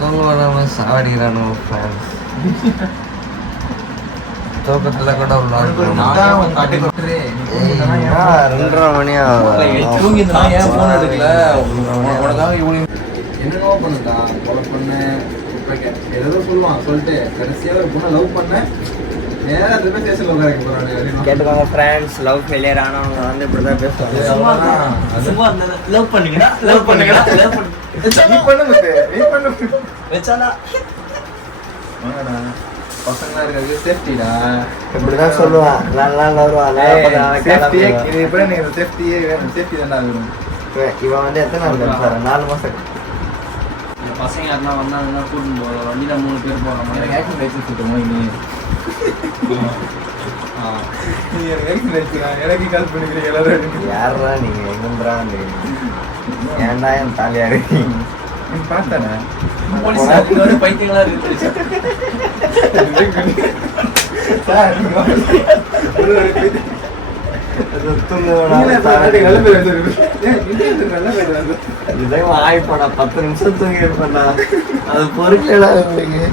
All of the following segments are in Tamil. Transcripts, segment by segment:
தூங்க வராமல் சாவடிக்கிறானு ஃப்ரெண்ட்ஸ். தூக்கத்தில் கூட ஒரு 2:30 மணி ஆகும். என்னென்னவோ பண்ணுதா கொலை பண்ண ஏதோ சொல்லுவான். சொல்லிட்டு கடைசியாக ஒரு பொண்ணை லவ் பண்ண நேராக திரும்ப ஸ்டேஷனில் உட்கார போகிறாங்க. கேட்டுக்கோங்க ஃப்ரெண்ட்ஸ், லவ் ஃபெயிலியர் ஆனவங்க வந்து இப்படி தான் பேசுவாங்க. லவ் பண்ணுங்கடா, லவ் பண்ணுங்கடா, லவ் பண்ணு. பசங்களா இருக்கிறது சேஃப்டிடா. இப்படிதான் சொல்லுவான். நல்லா இது இப்போ எனக்கு சேஃப்டியே வேணும். சேஃப்டி தானே வேணும். இவன் வந்து எத்தனை நாள் சார்? 4 மாதம். பசங்க யாருன்னா வந்தாங்கன்னா கூட்டின்னு போகிறோம். வண்டியில் 3 பேர் போகிற மாதிரி ஆக்ஷன் லைசன்ஸ் கொடுத்தோம். எனக்கு கால் பண்ணிக்கிறீங்க எல்லாரும். யாரா நீங்க எங்கன்றா ஏன்டா என் தாலியா இருக்கீங்க? பார்த்தானே பைத்தியங்களா இருக்கு. ஆயிப்போடா 10 நிமிஷம் தூங்கி இருப்பேன்டா. அது பொறுக்கலடா உங்களுக்கு.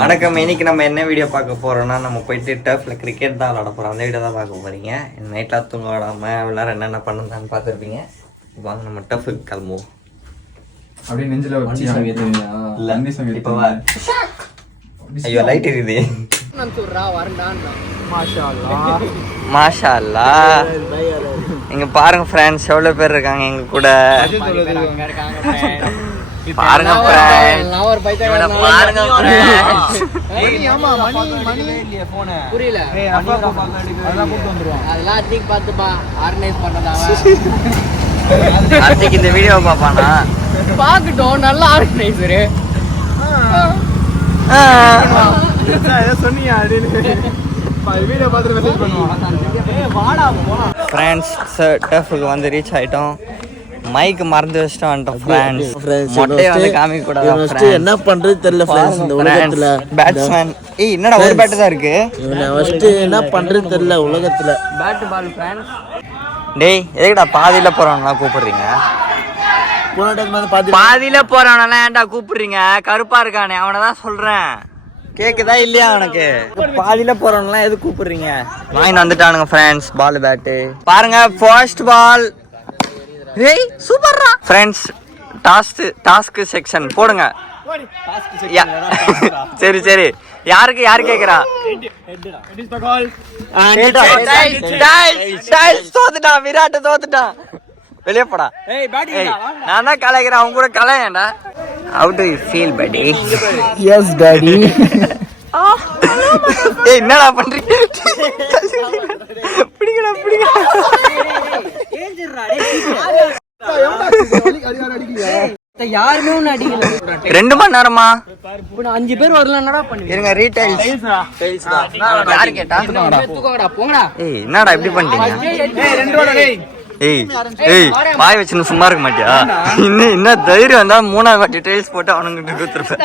வணக்கம். இன்னைக்கு நம்ம என்ன வீடியோ பார்க்க போறோம்னா, நம்ம போயிட்டு டர்ஃப்ல கிரிக்கெட் தான் விளாட போறோம். அந்த வீடியோ தான் பார்க்க போறீங்க. நைட்லாம் தூங்க விடாம எல்லாரும் என்னென்ன பண்ணுதான்னு பார்த்துருப்பீங்க. வாங்க நம்ம டர்ஃபுக்கு கிளம்புவோம். அப்படியே நெஞ்சில வச்சு இப்போ ஐயோ லைட் இருக்குது. மாஷா அல்லாஹ். இங்க பாருங்க ஃப்ரெண்ட்ஸ், எவ்வளவு பேர் இருக்காங்க எங்க கூட. பாருங்க ஃப்ரெண்ட்ஸ், பாருங்க ஃப்ரெண்ட்ஸ். புரியல. அதெல்லாம் பார்த்துப்பா ஆர்கனைஸ் பண்ணதா. கார்த்திக் இந்த வீடியோ பாப்பானா? பாக்கட்டும். நல்ல ஆர்கனைசரு. ஃப்ரெண்ட்ஸ், டர்ஃபுக்கு வந்து ரீச் ஆயிட்டோம். மைக் மறந்து வச்சுட்டு வந்துட்டோம் ஃப்ரெண்ட்ஸ். மொட்டையை வந்து காமிக்க கூடாது. என்ன பண்றது தெரியல ஃப்ரெண்ட்ஸ். இந்த உலகத்துல பேட்ஸ்மேன் என்னடா ஒரு பேட் தான் இருக்கு. ஃபர்ஸ்ட் என்ன பண்றது தெரியல உலகத்துல. Bat ball friends. டேய் எதுக்குடா பாதியில போறவனா கூப்பிடுறீங்க? பாதியில போறவனெல்லாம் ஏன்டா கூப்பிடுறீங்க? கருப்பா இருக்கானே அவனதான் சொல்றேன். கேக்குதா இல்லையா உனக்கு? பாதியில போறவனெல்லாம் எது கூப்பிடுறீங்க? வாங்கிட்டு வந்துட்டானுங்க ஃப்ரெண்ட்ஸ் பால் பேட்டு. பாருங்க ஃபர்ஸ்ட் பால். ஏய் சூப்பர்ரா ஃப்ரெண்ட்ஸ். டாஸ்க் செக்ஷன் போடுங்க. சரி சரி, யாருக்கு யாரு கேக்குறா? தோத்துட்டான், விராட் தோத்துட்டான். வெளியே போடா. நான் தான் கலைக்கிறேன், அவங்க கூட கலையேன்டா. How do you feel buddy? Yes daddy. ஏய் என்னடா பண்றீங்க? பிடிங்கடா பிடிங்கடா. யாருமே ஒண்ணு அடிக்கல. 2 மணி நேரமா? 5 பேர் வரல. என்னடா பண்ணி இருங்க. ரீடைல்ஸ் யாரு கேட்டா? போங்கடா. ஏய் என்னடா இப்படி பண்றீங்க? ஏய் ஏய் பாய் வச்சுன்னு சும்மா இருக்க மாட்டியா? என்ன தைரியம் வந்தா 3ஆவது வாட்டி டைல்ஸ் போட்டு அவனுங்கிட்ட கொடுத்துருப்பேன்.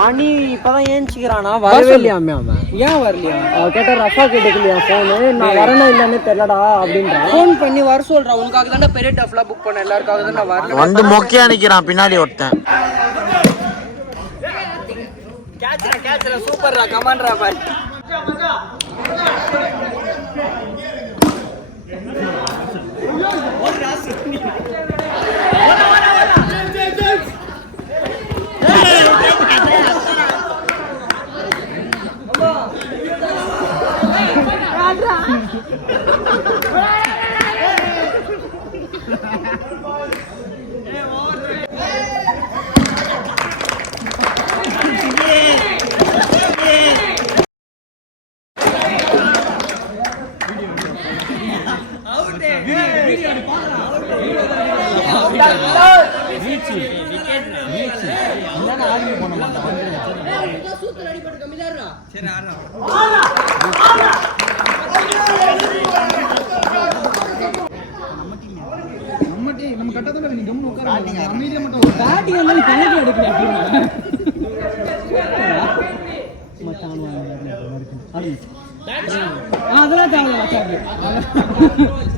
மணி இப்பதான் ஏஞ்சிக்கிறானா? வரவே இல்லையாமே அவன். ஏன் வரலையா? கேட்டா ரஃபா கேட்டுக்கலையா போனு? நான் வரணும் இல்லன்னு தெரியலடா அப்படின்றா. போன் பண்ணி வர சொல்றா. உனக்காக தானே பெரிய டஃப்லாம் புக் பண்ண. எல்லாருக்காக தான் நான் வரல. வந்து மொக்கையா நிக்கிறான் பின்னாடி ஒருத்தன். கேட்ச்ரா சூப்பர்ரா. கமான்டா பாய்.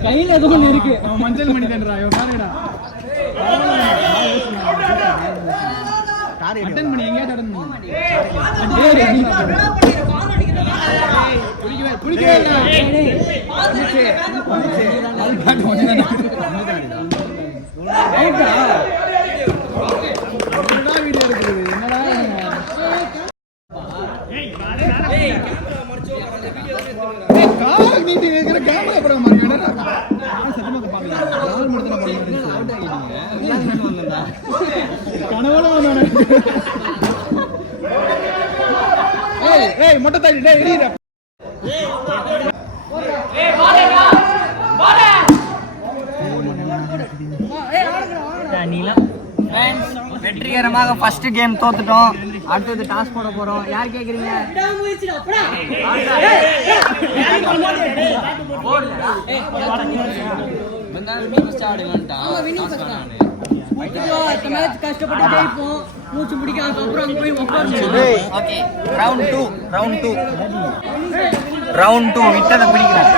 கையில எதுவும் இருக்கு. மஞ்சள் மணி தான்டா. வெற்றிகரமாக ஃபர்ஸ்ட் கேம் தோத்துட்டோம். அடுத்தது டாஸ் போட போறோம். யார் கேக்குறீங்க? ரவுண்ட் 2 விட்டதை பிடிக்கிறேன்.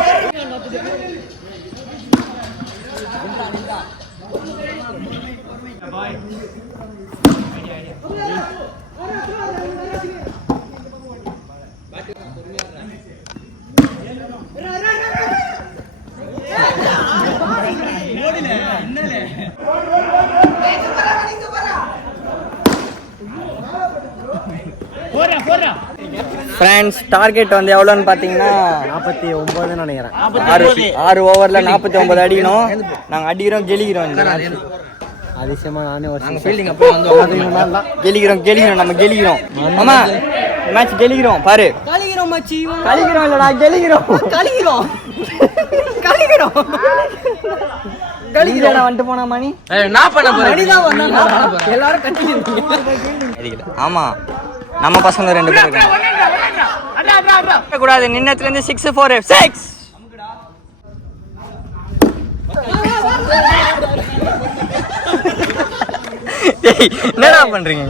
ஃப்ரெண்ட்ஸ் டார்கெட் வந்து எவ்வளோன்னு பார்த்தீங்கன்னா 49 நினைக்கிறேன். 6 ஓவரில் 49 அடிக்கணும். நாங்கள் அடிக்கிறோம் கெலிக்கிறோம். அதிசயமா நானே ஒரு ஃபீல்டிங் அப்போ வந்து கெலிக்கிறோம் நம்ம கெலிக்கிறோம். ஆமா மேட்ச் கெலிக்கிறோம் பாரு. கலிக்கிறோம் மச்சி. கலிக்கிறோம் இல்லடா கெலிக்கிறோம். கலிக்கிறோம் வந்துட்டு போனா மணி. நான் பண்ண போறேன். எல்லாரும் கட்டிக்கிறீங்க. ஆமா நம்ம பசங்க 2 பேர் இருக்காங்க. கூடாது நின்னத்துல இருந்து 6 4 6. என்னடா பண்றீங்க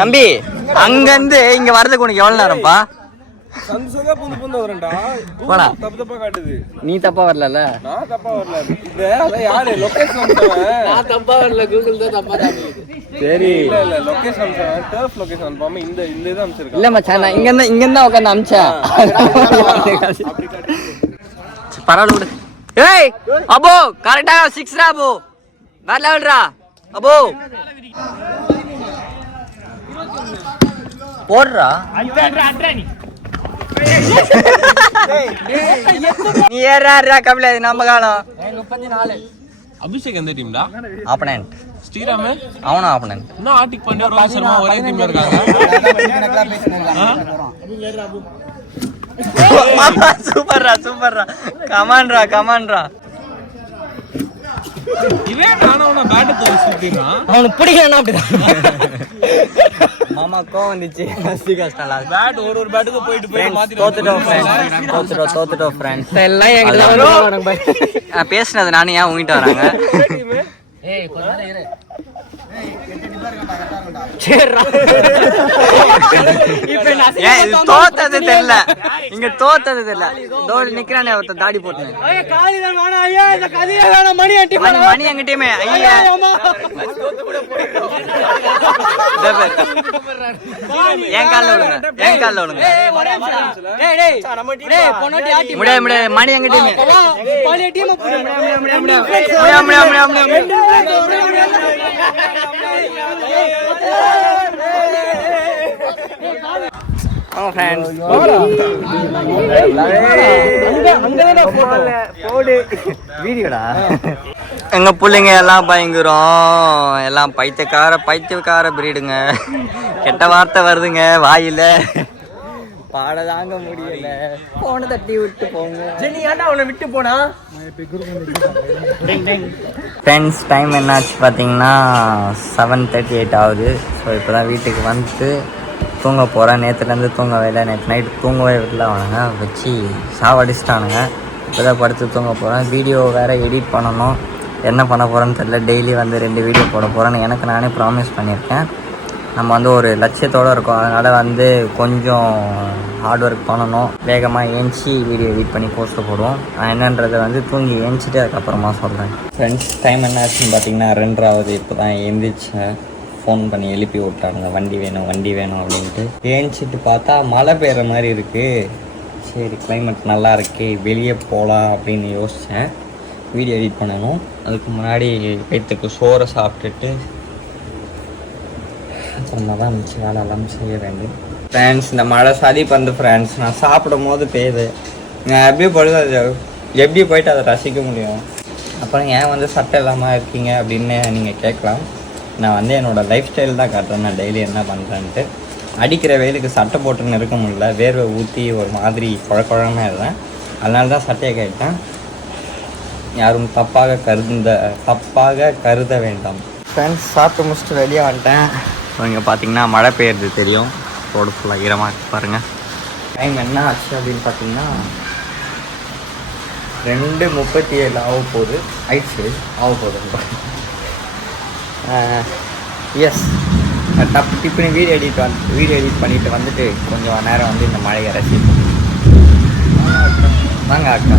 தம்பி? அங்க இருந்து இங்க வரதுக்கு உனக்கு எவ்வளவு நேரம்ப்பா? நீ தப்பா வரல. சரி இல்ல மச்சான் நான் இங்க இருந்தா உட்காந்து அமிச்சேன். பரவாயில்ல விடு. ஏய் அபோ கரெக்டா 6 ரா அபோ. வேற லெவல்ரா அபோ. போடுறா நீ ஏறா கபில நம்ம காலம். அபிஷேக் எந்த டீம்டா? ஆப்பனன்ட். ஸ்ரீராம் அவனும் ஆப்பனன்ட். இன்னும் ஆர்டிக் பாண்டியா ரோஹித் சர்மா ஒரே டீம்ல இருக்காங்க. சூப்பர்ரா கமான்ரா. இவன் நானும் பேட் தூக்கி சுத்திறான். அவனுக்கு பிடிக்கலன்னா அப்படிதான். மாமா கோவம் வந்துச்சு. பேட் ஒரு பேட்டுக்கு போயிட்டு மாத்தி தோத்துட்டோம் ஃப்ரெண்ட்ஸ். எல்லாம் எங்க பேசுனது நானே ஏன் உங்கிட்ட வராங்க? ஏய் கொஞ்ச நேரம் இரு. தோத்தது தெரியல. இங்க தோத்தது தெரியல. தோடி நிக்கிறானே ஒருத்தன் தாடி போட்டு. மணி எங்க டீமே. என் கால விழுங்க. முடியாது மணி எங்க டீமே. எங்க பிள்ளைங்க எல்லாம் பயங்கரம். எல்லாம் பைத்தியக்கார பிரீடுங்க. கெட்ட வார்த்தை வருதுங்க வாயில. பாட தாங்க முடியல. போன தட்டி விட்டு போங்க. ஜெனி ஏன்டா அவனை விட்டு போனா? ஃப்ரெண்ட்ஸ் டைம் என்னாச்சு பார்த்தீங்கன்னா 7:38 ஆகுது. ஸோ இப்போ தான் வீட்டுக்கு வந்துட்டு தூங்க போகிறேன். நேற்றுலேருந்து தூங்கவே இல்லை. நேற்று நைட்டு தூங்கவே விடல. அவனுங்க வச்சு சாவடிச்சிட்டானுங்க. இப்போ தான் படுத்து தூங்க போகிறேன். வீடியோ வேறு எடிட் பண்ணணும். என்ன பண்ண போகிறேன்னு தெரியல. டெய்லி வந்து 2 வீடியோ போட போகிறேன்னு எனக்கு நானே ப்ராமிஸ் பண்ணியிருக்கேன். நம்ம வந்து ஒரு லட்சியத்தோடு இருக்கோம். அதனால் வந்து கொஞ்சம் ஹார்ட் ஒர்க் பண்ணணும். வேகமாக ஏஞ்சி வீடியோ எடிட் பண்ணி போஸ்ட்டு போடுவோம். நான் என்னன்றதை வந்து தூங்கி ஏஞ்சிட்டு அதுக்கப்புறமா சொல்கிறேன். ஃப்ரெண்ட்ஸ் டைம் என்ன ஆச்சுன்னு பார்த்தீங்கன்னா 2 ஆகுது. இப்போ தான் எழுந்திரிச்சேன். ஃபோன் பண்ணி எழுப்பி விட்டானுங்க, வண்டி வேணும் வண்டி வேணும் அப்படின்ட்டு. ஏஞ்சிட்டு பார்த்தா மழை பெய்கிற மாதிரி இருக்குது. சரி கிளைமேட் நல்லா இருக்கு, வெளியே போகலாம் அப்படின்னு யோசித்தேன். வீடியோ எடிட் பண்ணணும். அதுக்கு முன்னாடி வயிற்றுக்கு சோறை சாப்பிட்டுட்டு அப்புறமா தான் மிச்ச வேலை எல்லாம் செய்ய வேண்டும். ஃப்ரெண்ட்ஸ் இந்த மழை சதி பண்ணு ஃப்ரெண்ட்ஸ். நான் சாப்பிடும் போது பெய்யுது. நான் எப்படி போயிட்டு அதை ரசிக்க முடியும்? அப்புறம் ஏன் வந்து சட்டை இல்லாமல் இருக்கீங்க அப்படின்னு நீங்கள் கேட்கலாம். நான் வந்து என்னோடய லைஃப் ஸ்டைல் தான் காட்டுறேன், நான் டெய்லி என்ன பண்ணுறேன்ட்டு. அடிக்கிற வெயிலுக்கு சட்டை போட்டுன்னு இருக்க முடியல, வேர்வை ஊற்றி ஒரு மாதிரி குழக்குழமாக இருந்தேன். அதனால தான் சட்டையை கேட்டேன். யாரும் தப்பாக கருத வேண்டாம். ஃப்ரெண்ட்ஸ் சாப்பிட்டு முடிச்சுட்டு வெளியே வந்துட்டேன். இங்கே பார்த்தீங்கன்னா மழை பெய்யுறது தெரியும். ரோடு ஃபுல்லாக ஈரமாக இருக்குது பாருங்கள். டைம் என்ன ஆச்சு அப்படின்னு பார்த்தீங்கன்னா 2:37 ஆக போகுது. ஆயிடுச்சு ஆக போகுது. எஸ் டப்பு டிப்புன்னு வீடியோ எடிட் பண்ணிவிட்டு வந்துட்டு கொஞ்சம் நேரம் வந்து இந்த மழையை ரசிப்போம். வாங்க அக்கா,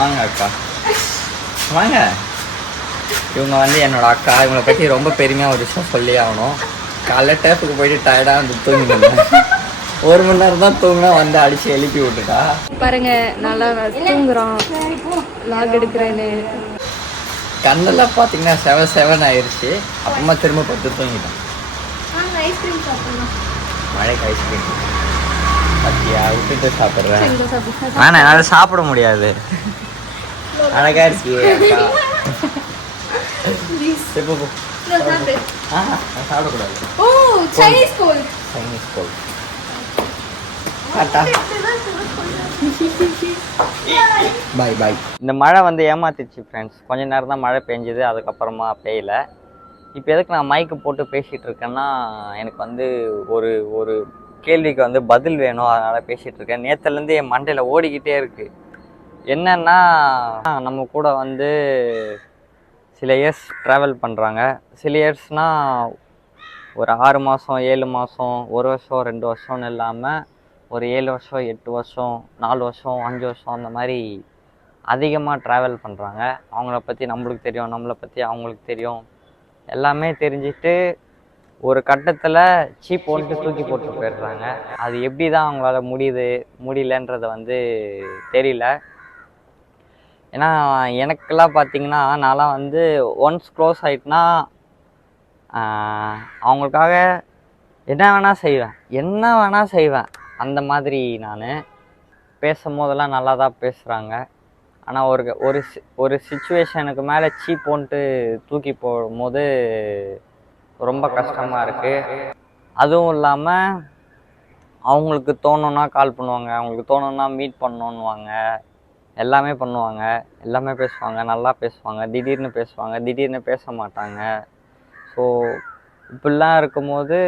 வாங்க அக்கா, வாங்க. இவங்க வந்து என்னோட அக்கா. இவங்களை பற்றி ரொம்ப பெருமையாக ஒரு விஷயம் சொல்லி ஆகணும். காலைல டேப்புக்கு போயிட்டு டயர்டாக வந்து தூங்கிட்டு 1 மணி நேரம் தான் தூங்கினா வந்து அடித்து எழுப்பி விட்டுட்டா பாருங்க. நல்லா தூங்குறான், லாக் எடுக்கிறேன்னு. கண்ணெல்லாம் பார்த்தீங்கன்னா 7 ஆயிடுச்சு. அப்புறமா திரும்ப பத்து தூங்கிட்டேன். மழைக்கு ஐஸ்கிரீம் பத்தியா விட்டுட்டு சாப்பிட்றேன். ஆனால் என்னால் சாப்பிட முடியாது. அழகா இருக்கு சாப்பிடக்கூடாது. சைனீஸ் கோல். பாய் பாய். இந்த மழை வந்து ஏமாத்திடுச்சு ஃப்ரெண்ட்ஸ். கொஞ்ச நேரம் தான் மழை பெஞ்சுது, அதுக்கப்புறமா பெய்யல. இப்போ எதுக்கு நான் மைக்கு போட்டு பேசிகிட்டு இருக்கேன்னா, எனக்கு வந்து ஒரு கேள்விக்கு வந்து பதில் வேணும், அதனால் பேசிகிட்டு இருக்கேன். நேற்றுலேருந்து என் மண்டையில் ஓடிக்கிட்டே இருக்குது. என்னன்னா, நம்ம கூட வந்து சில இயர்ஸ் ட்ராவல் பண்ணுறாங்க. சில இயர்ஸ்னால் ஒரு 6 மாதம் 7 மாதம் 1 வருஷம் 2 வருஷம்னு இல்லாமல் ஒரு 7 வருஷம் 8 வருஷம் 4 வருஷம் 5 வருஷம் அந்த மாதிரி அதிகமாக ட்ராவல் பண்ணுறாங்க. அவங்கள பற்றி நம்மளுக்கு தெரியும், நம்மளை பற்றி அவங்களுக்கு தெரியும். எல்லாமே தெரிஞ்சுட்டு ஒரு கட்டத்தில் சீப் போட்டு தூக்கி போட்டு போயிடுறாங்க. அது எப்படி தான் அவங்களால முடியலன்றதை வந்து தெரியல. ஏன்னா எனக்கெல்லாம் பார்த்தீங்கன்னா, நான்லாம் வந்து ஒன்ஸ் க்ளோஸ் ஆகிட்டுனா அவங்களுக்காக என்ன வேணால் செய்வேன். அந்த மாதிரி நான் பேசும் போதெல்லாம் நல்லா தான் பேசுகிறாங்க. ஆனால் ஒரு சிச்சுவேஷனுக்கு மேலே சீப் போன்ட்டு தூக்கி போடும்போது ரொம்ப கஷ்டமாக இருக்குது. அதுவும் இல்லாமல் அவங்களுக்கு தோணுன்னா கால் பண்ணுவாங்க, அவங்களுக்கு தோணுன்னா மீட் பண்ணணுன்னுவாங்க, எல்லாமே பண்ணுவாங்க, எல்லாமே பேசுவாங்க, நல்லா பேசுவாங்க, திடீர்னு பேச மாட்டாங்க. ஸோ இப்படிலாம் இருக்கும்போது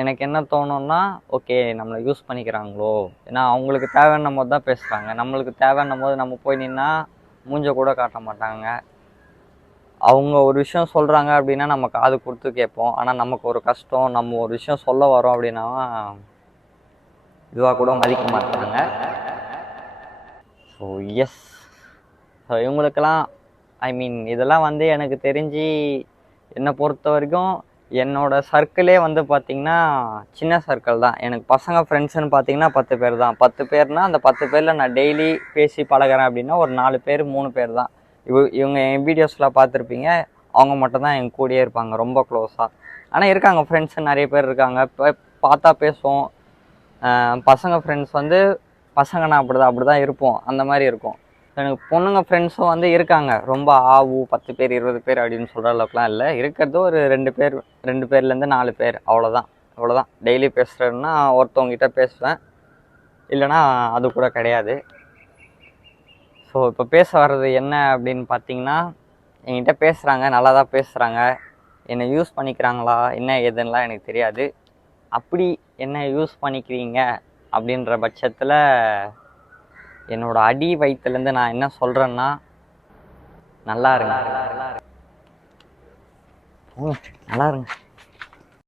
எனக்கு என்ன தோணுன்னா, ஓகே நம்மளை யூஸ் பண்ணிக்கிறாங்களோ. ஏன்னா அவங்களுக்கு தேவைன்னும் போது தான் பேசுகிறாங்க, நம்மளுக்கு தேவைன்னும் போது நம்ம போய் நின்னா மூஞ்ச கூட காட்ட மாட்டாங்க. அவங்க ஒரு விஷயம் சொல்கிறாங்க அப்படின்னா நம்ம காது கொடுத்து கேட்போம். ஆனால் நமக்கு ஒரு கஷ்டம், நம்ம ஒரு விஷயம் சொல்ல வரோம் அப்படின்னா இதுவாக கூட மதிக்க மாட்டாங்க. ஸோ எஸ், ஸோ இவங்களுக்கெல்லாம் இதெல்லாம் வந்து எனக்கு தெரிஞ்சு என்னை பொறுத்த வரைக்கும் என்னோடய சர்க்கிளே வந்து பார்த்திங்கன்னா சின்ன சர்க்கிள் தான். எனக்கு பசங்க ஃப்ரெண்ட்ஸுன்னு பார்த்திங்கன்னா 10 பேர் தான். 10 பேர்னால் அந்த 10 பேரில் நான் டெய்லி பேசி பழகிறேன் அப்படின்னா ஒரு 4 பேர் 3 பேர் தான். இவங்க என் வீடியோஸில் பார்த்துருப்பீங்க, அவங்க மட்டும்தான் என் கூடயே இருப்பாங்க ரொம்ப க்ளோஸாக. ஆனால் இருக்காங்க ஃப்ரெண்ட்ஸு நிறைய பேர் இருக்காங்க, பார்த்தா பேசுவோம். பசங்க ஃப்ரெண்ட்ஸ் வந்து பசங்கன்னா அப்படி தான் இருப்போம், அந்த மாதிரி இருக்கும். எனக்கு பொண்ணுங்க ஃப்ரெண்ட்ஸும் வந்து இருக்காங்க, ரொம்ப 10 பேர் 20 பேர் அப்படின்னு சொல்கிற அளவுக்குலாம் இல்லை. இருக்கிறது ஒரு 2 பேர்லேருந்து 4 பேர், அவ்வளோதான். டெய்லி பேசுகிறேன்னா ஒருத்தவங்ககிட்ட பேசுவேன், இல்லைனா அது கூட கிடையாது. ஸோ இப்போ பேச வர்றது என்ன அப்படின்னு பார்த்தீங்கன்னா, என்கிட்ட பேசுகிறாங்க, நல்லா தான் பேசுகிறாங்க. என்னை யூஸ் பண்ணிக்கிறாங்களா என்ன ஏதுன்னெலாம் எனக்கு தெரியாது. அப்படி என்ன யூஸ் பண்ணிக்கிறீங்க அப்படின்ற பட்சத்தில் என்னோடய அடி வயிற்றுலேருந்து நான் என்ன சொல்கிறேன்னா, நல்லா இருங்க.